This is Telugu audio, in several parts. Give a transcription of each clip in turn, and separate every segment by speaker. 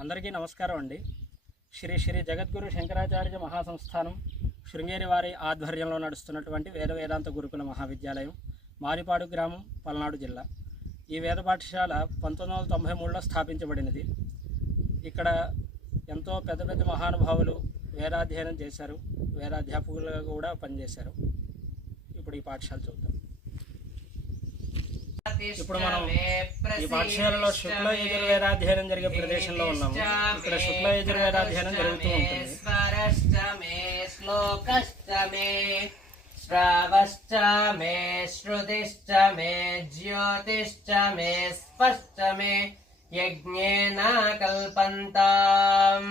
Speaker 1: అందరికీ నమస్కారం అండి. శ్రీ శ్రీ జగద్గురు శంకరాచార్య మహాసంస్థానం శృంగేరి వారి ఆధ్వర్యంలో నడుస్తున్నటువంటి వేద వేదాంత గురుకుల మహావిద్యాలయం మారిపాడు గ్రామం పల్నాడు జిల్లా. ఈ వేద పాఠశాల పంతొమ్మిది వందల తొంభై మూడులో స్థాపించబడినది. ఇక్కడ ఎంతో పెద్ద పెద్ద మహానుభావులు వేదాధ్యయనం చేశారు. వేదాధ్యాపకులుగా కూడా పనిచేశారు. ఇప్పుడు ఈ పాఠశాల చూద్దాం. ఇప్పుడు మనం ఈ పాఠశాలలో శుక్ల యజుర్వేదాధ్యయనం జరిగే ప్రదేశంలో ఉన్నాము. ఇక్కడ శుక్ల యజుర్వేదాధ్యయనం జరుగుతూ ఉంటుంది.
Speaker 2: శ్రావశ్చ మే శ్రుతిశ్చ మే జ్యోతిష్ట మే స్పష్ట మే యజ్ఞేన కల్పంతాం.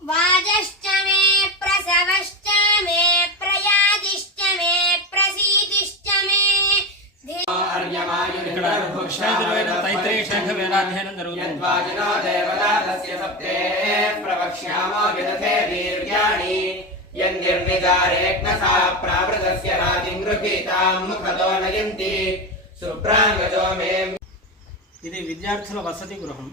Speaker 1: వాజశ్చ మే ప్రసవశ్చ వేదాధ్యయనం జరుగుతుంది
Speaker 2: యద్వాజినో దేవదాతస్య సప్తే ప్రవక్ష్యామో విదధే వీర్యాణి యన్నిర్నిజారేగ్నసా ప్రావృతస్య రాతిం గృహీతాం ముఖదో నయంతి శుభ్రాంగజో మే
Speaker 1: ఇది విద్యార్థుల వసతి గృహం.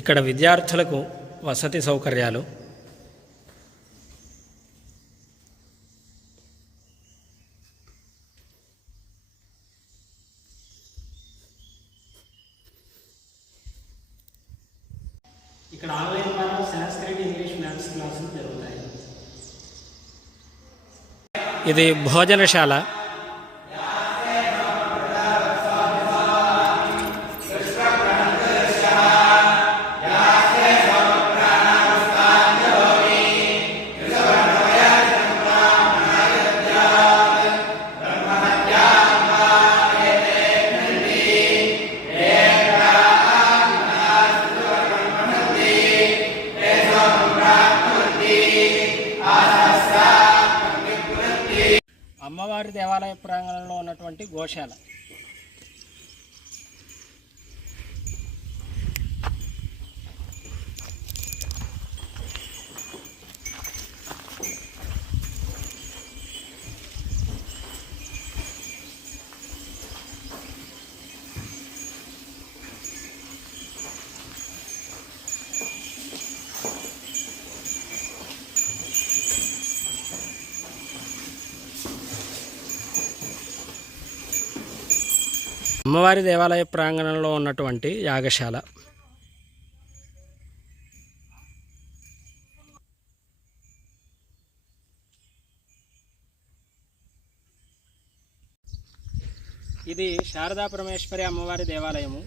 Speaker 1: ఇక్కడ విద్యార్థులకు వసతి సౌకర్యాలు. ఇక్కడ ఆన్లైన్ ద్వారా సంస్కృత ఇంగ్లీష్ మ్యాథ్స్ క్లాసులు జరుగుతాయి. ఇది భోజనశాల. అమ్మవారి దేవాలయ ప్రాంగణంలో ఉన్నటువంటి గోశాల. అమ్మవారి దేవాలయ ప్రాంగణంలో ఉన్నటువంటి యాగశాల. ఇది శారదా పరమేశ్వరి అమ్మవారి దేవాలయము.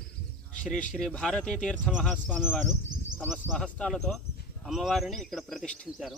Speaker 1: శ్రీ శ్రీ భారతీ తీర్థ మహాస్వామి వారు తమ స్వహస్తాలతో అమ్మవారిని ఇక్కడ ప్రతిష్ఠించారు.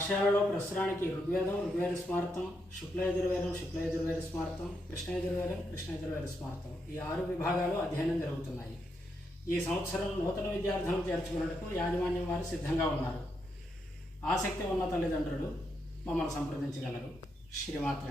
Speaker 1: పాఠశాలలో ప్రస్తుతానికి ఋగ్వేదం ఋగ్వేద స్మార్థం శుక్ల శుక్లయజుర్వేద స్మార్థం కృష్ణయజుర్వేదం కృష్ణయజుర్వేద స్మార్థం ఈ ఆరు విభాగాలు అధ్యయనం జరుగుతున్నాయి. ఈ సంవత్సరం నూతన విద్యార్థులను చేర్చుకున్నట్టు యాజమాన్యం వారు సిద్ధంగా ఉన్నారు. ఆసక్తి ఉన్న తల్లిదండ్రులు మమ్మల్ని సంప్రదించగలరు. శ్రీమాత్ర